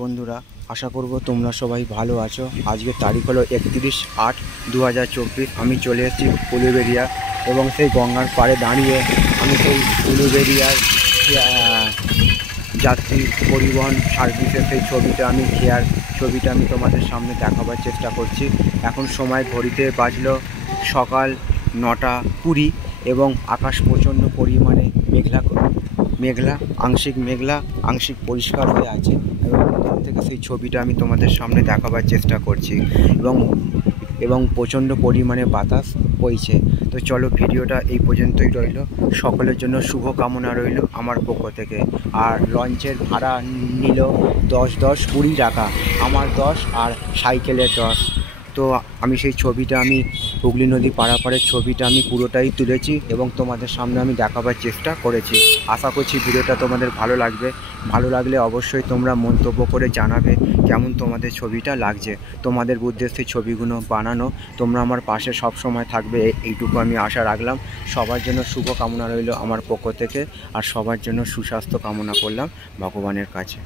বন্ধুরা, আশা করব তোমরা সবাই ভালো আছো। আজকের তারিখ হলো 31/8/2024। আমি চলে এসেছি উলুবেড়িয়া এবং সেই গঙ্গার পাড়ে দাঁড়িয়ে আমি সেই উলুবেড়িয়ার যাত্রী পরিবহন সার্ভিসের সেই ছবিটা আমি তোমাদের সামনে দেখাবার চেষ্টা করছি। এখন সময় ঘড়িতে বাজলো সকাল 9:20 এবং আকাশ প্রচণ্ড পরিমাণে মেঘলা, আংশিক পরিষ্কার হয়ে আছে এবং এখান থেকে সেই ছবিটা আমি তোমাদের সামনে দেখাবার চেষ্টা করছি এবং প্রচণ্ড পরিমাণে বাতাস বইছে। তো চলো, ভিডিওটা এই পর্যন্তই রইল। সকলের জন্য শুভ কামনা রইল আমার পক্ষ থেকে। আর লঞ্চের ভাড়া নিল 10-20 টাকা, আমার 10 আর সাইকেলের 10। তো আমি সেই ছবিটা হুগলি নদী পারাপারের ছবিটা আমি পুরোটাই তুলেছি এবং তোমাদের সামনে আমি দেখাবার চেষ্টা করেছি। আশা করছি ভিডিওটা তোমাদের ভালো লাগবে। ভালো লাগলে অবশ্যই তোমরা মন্তব্য করে জানাবে কেমন তোমাদের ছবিটা লাগছে। তোমাদের উদ্দেশ্যে ছবিগুলো বানানো, তোমরা আমার পাশে সব সময় থাকবে, এইটুকু আমি আশা রাখলাম। সবার জন্য শুভ কামনা রইল আমার পক্ষ থেকে, আর সবার জন্য সুস্বাস্থ্য কামনা করলাম ভগবানের কাছে।